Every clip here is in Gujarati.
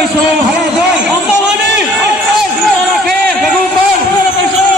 પૈસો અંબાવાની રાખે પૈસો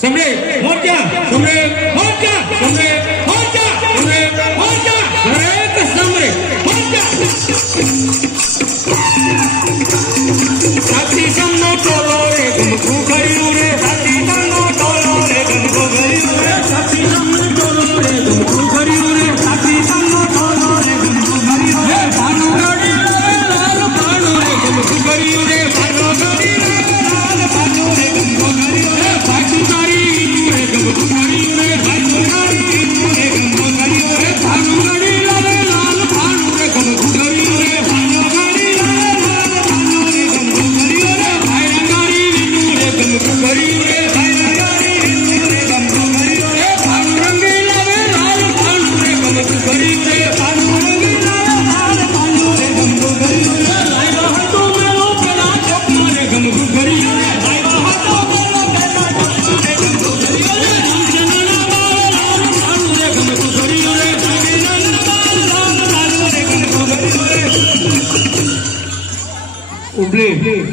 સમરે મોરજા સમરે મોરજા સમરે મોરજા સમરે મોરજા દરેક સમરે મોરજા સાથી સમનો ટોલો રે ગમકુ ગયું રે સાથી સમનો ટોલો રે ગમકુ ગયું રે સાથી સમનો ટોલો રે ગમકુ ગયું રે સાથી સમનો ટોલો રે ગમકુ ગયું રે ભાનુ ગડી લાલ ભાનુ રે ગમકુ ગયું રે ભાનુ ગડી લાલ ભાનુ રે ગમકુ ગયું રે ભાનુ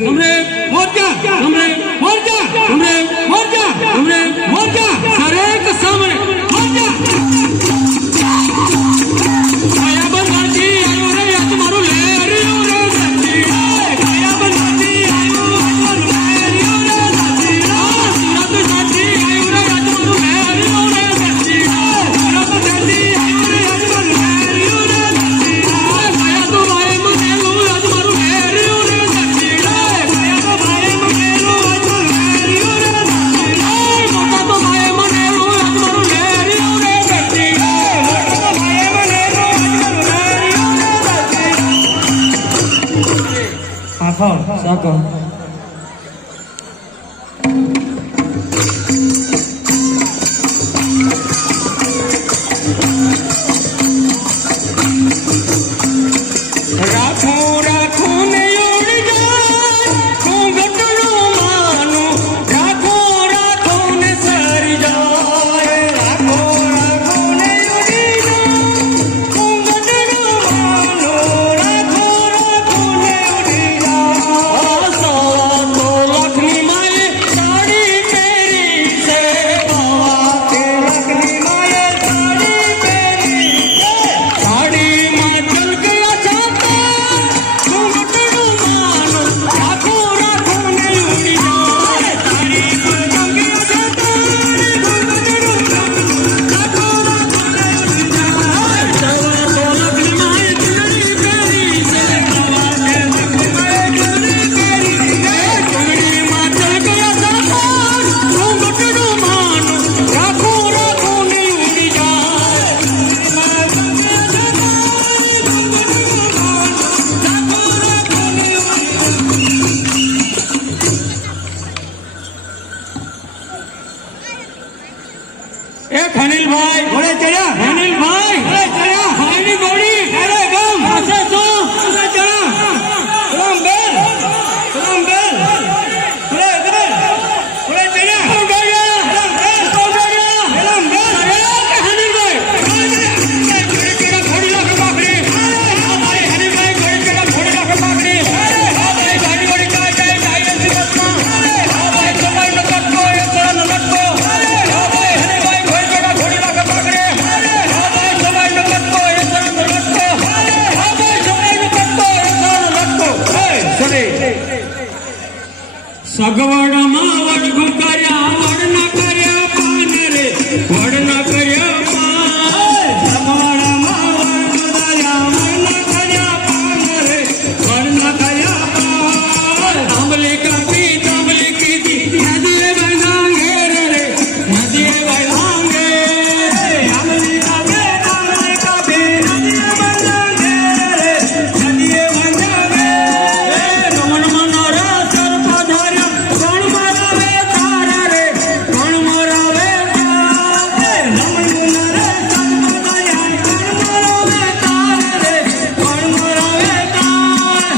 हमरे मोर्चा हमरे मोर्चा हमरे मोर्चा हमरे मोर्चा सारे के सामने मोर्चा आया बनवाती आयो रे या तुम्हारो ले रियो रे सच्ची आया बनवाती आयो तुम्हारो ले रियो रे सच्ची सूरत सच्ची आयो रे या तुम्हारो ले रियो रे सच्ची सूरत सच्ची आयो रे या तुम्हारो ले रियो रे सच्ची आया तो भाई मुझे लो या तुम्हारो ले रियो रे Saka. ખનીલભાઈ ઘોડે ચડ્યા ખનીલભાઈ ઘોડે ચડ્યા ભાઈની ગોળી અરે ગમ પાસે શું ઘોડે ચડ્યા રામ બેલ ઘોડે ચડ્યા રામ બેલ રામ બેલ સગવડમાં વડગું કર્યા વડ ન કર્યા પાન રે વડ ન કર્યા પાન સગવડમાં વડગું કર્યા વડ ન કર્યા પાન રે વડ ન કર્યા પાન આંબલી કાપી તાંબલી કીધી નદીએ વળાંગે રે નદીએ વળાંગે આમલી કાપે નદીએ વળાંગે રે નદીએ વળાંગે રમણ મનોરા સર પધાર્યા કોણ મરાવે તારા રે કોણ મરાવે રમણ રે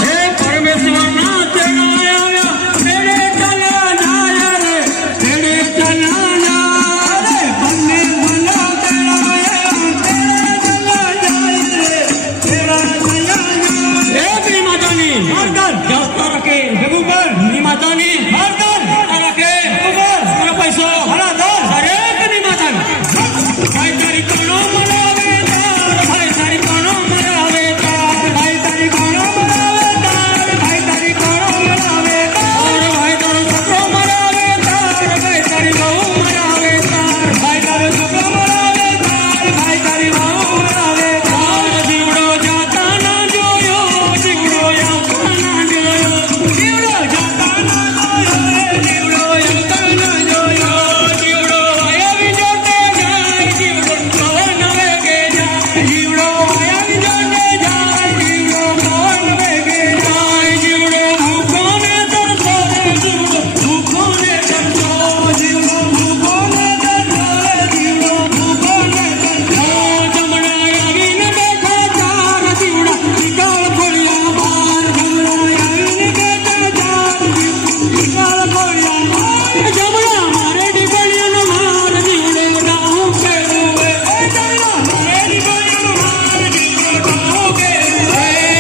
હે પરમેશ્વરના તેડો આવ્યા તેડે ચલા જાય રે તેડે ચલા જાય બંને ભલા હે શ્રી માતાની જસ્તા રાખે શ્રી માતાની જસ્તા રાખે મારો પૈસો દરેક ની માતાની ભાઈ તારી કોનો મરાવે તાર ભાઈ તારી કોનો મરાવે તાર ભાઈ તારી કોનો મરાવે તાર ભાઈ તારી કોનો મરાવે તાર ભાઈ તારો છોકરો મરાવે તાર ભાઈ તારી બહુ મરાવે તાર ભાઈ તારો છોકરો મરાવે તાર ભાઈ તારી બહુ મરાવે તાર જીવડો જાતા ના જોયો જીવડો જાતા ના જોયો જીવડો જાતા ના જોયો જીવડો જાતા ના જોયો જીવડો આયા વિજોતે જાય જીવડો પવન વેગે જાય જીવડો આયા વિજોતે જાય જીવડો પવન વેગે જાય જીવડો ભૂખો ને તરસો જીવડો ભૂખો ને તરસો જીવડો ભૂખો ને તરસો જીવડો ભૂખો ને તરસો જમણા આવીને બેઠા ચાર જીવડા નિકાળ ફોડ્યા બાર જમણા આવીને બેઠા ચાર નિકાળ ફોડ્યા બાર જમણા મારે ડીકડીઓનો માર જીવડે ડાઉં કેળું જમણા મારે ડીકડીઓનો માર જીવડે ડાઉં કેળું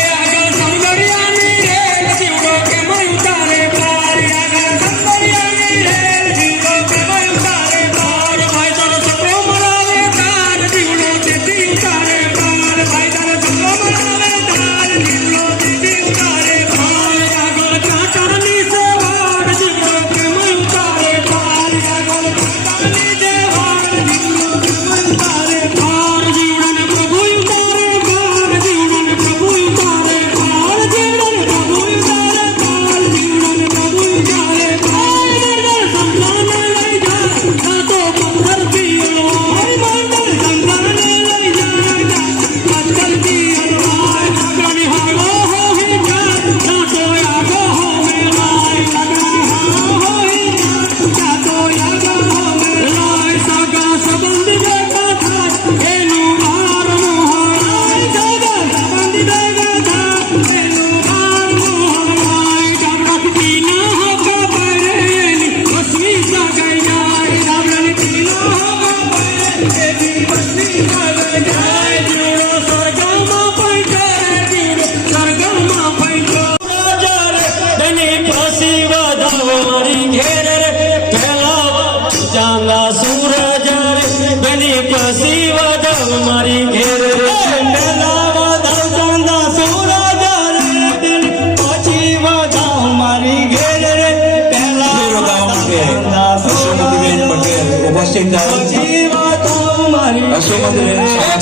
આગળ સૌંદર્યાની રેલ જીવડો કેમ ઉતારે પાર આગળ સૌંદર્યાની રેલ જીવડો કેમ ઉતારે પાર ભાઈ તારો છોકરો મરાવે તાર જીવડો તેથી ઉતારે પાર ભાઈ તારો છોકરો મરાવે તાર જીવડો તેથી ઉતારે પાર આગળ ચાચરની સેવાડ જીવડો કેમ ઉતારે પાર આગળ ચાચરની સેવાડ જીવડો કેમ ઉતારે પાર જીવડાને પ્રભુ ઉતારે પાર જીવડાને પ્રભુ ઉતારે પાર જીવડાને પ્રભુ ઉતારે પાર જીવડાને પ્રભુ ઉતારે પાર મંગળ સંતાને લઈ જાય સાતો પથ્થર પીળો મંગળ સંતાને લઈ જાય પથ્થર પીળો લાકડાની હારો હોઈ જાય સાતો યાગો હોમે લાય લાકડાની હારો હોઈ જાય સાતો યાગો હોમે લાય સાગા સંબંધ ભેગા થાય એનું બાર મોહરાય સાગા સંબંધ ભેગા થાય એનું બાર મોહરાય ગામડા પીના હોકા પડે એની વસવી સગાઈ જાય ગામડાની પીના હોકા પડે એની વસવી સગાઈ જાય જીવડો સ્વર્ગમાં પૈઠે જીવડો સ્વર્ગમાં પૈઠો રાજા રે તેની પાસી વધાવરી ઘેર રે પહેલા ચાંગા સૂરજ રે તેની પાસી વધાવ મારી ઘેર રે પહેલા વધાવ ચાંગા સૂરજ રે તેની પાછી વધાવ મારી ઘેર રે પહેલા ચાંગા સૂરજ ઉપસ્થિત પાછી વધાવ મારી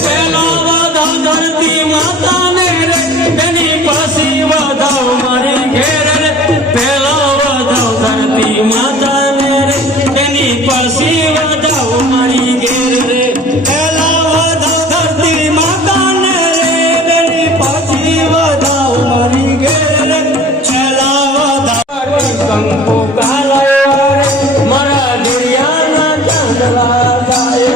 પહેલા વધાવ ધરતી માતાને રે તેની પાછી વધાવ મારી ઘેર રે પહેલા વધાવ ધરતી માતાને રે તેની પાછી વધાવ મારી ઘેર રે પહેલા વધાવ ધરતી માતાને રે તેની પાછી વધાવ મારી ઘેર રે છેલ્લા વધાવ કંકુ કાલા રે મારા દુનિયાના ચાંદલા થાય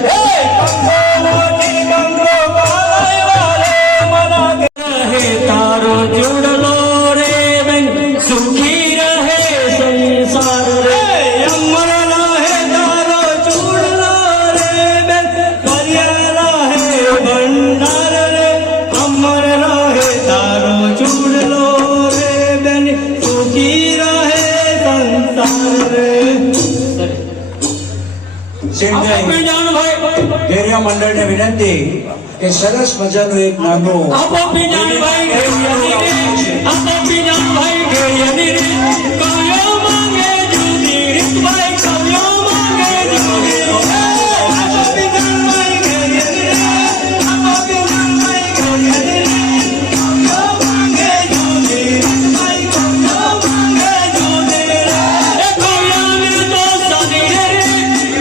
ગેરિયા મંડળને વિનંતી કે સરસ મજાનું એક નાનું આપો બીજાભાઈ ગેરિયાની રે, આપો બીજાભાઈ ગેરિયાની રે, કવ્યો માંગે જુદી રીત ભાઈ, કવ્યો માંગે જુદી રીત. આપો બીજાભાઈ ગેરિયાની રે, આપો બીજાભાઈ ગેરિયાની રે, કવ્યો માંગે જુદી રીત ભાઈ, કવ્યો માંગે જુદી રીત. એ કવ્યાને તો સાની રે,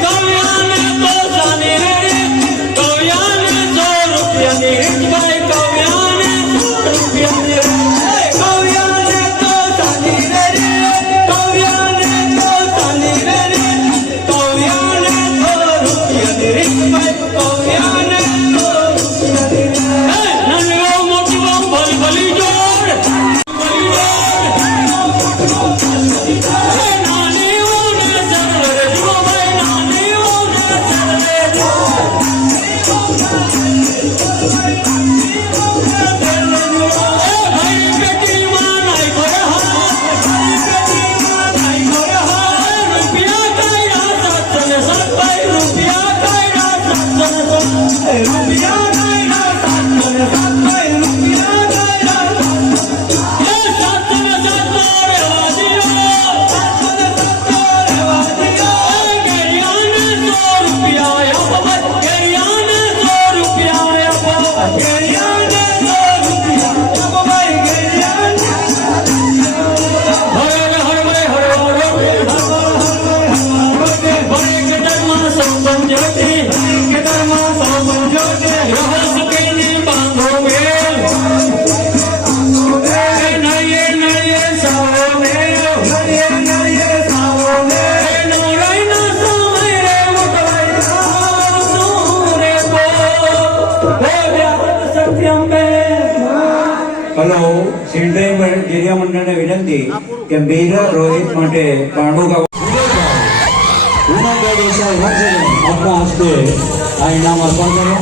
કવ્યાને તો સાની રે, કવ્યાને 100 રૂપિયાની રીત ભાઈ, કવ્યાને 100 રૂપિયાની રીત. કવ્યાને તો સાની રે, કવ્યાને તો સાની રે, કવ્યાને 100 રૂપિયાની રીત ભાઈ, કવ્યાને 100 રૂપિયાની રીત. નાની વહુ મોટી વહુ ભલી જોડ, ભલી જોડ. નાની વહુને સરળ જુઓ ભાઈ, નાની વહુને સરળ જુઓ. ભાઈ પેટીમાં નાઈ ગોરા, ભાઈ પેટીમાં નાઈ ગોરા. રૂપિયા કાયડા 707 ભાઈ, રૂપિયા કાયડા 707, રૂપિયા કાયડા 707 ભાઈ, રૂપિયા કાયડા 707 રહેવા દિયો, 707 રહેવા દિયો. ગેરિયાને 100 રૂપિયા આપો ભાઈ, ગેરિયાને 100 રૂપિયા આપો, ગેરિયાને 100 રૂપિયા આપો ભાઈ, ગેરિયાને. હરે હરે ભાઈ, હરે ખેતરમાં સૌ સમજોતી, ખેતરમાં સૌ સમજોતી, રહસ કઈને બાંધો મેલ. નળિયે નળિયે સાવો મેલ, નળિયે નળિયે સાવો મેલ. નવરાઈના સમય રે ઉઠવાઈ જાઉં રે બો, હે વ્યાહત સત્યંબે. હલો સિંધાઈ ગેરિયા મંડળને વિનંતી કે મીરા રોહિત માટે કાંડો ગાવા આપના હસ્તે આ ઇનામ અર્પણ કરો.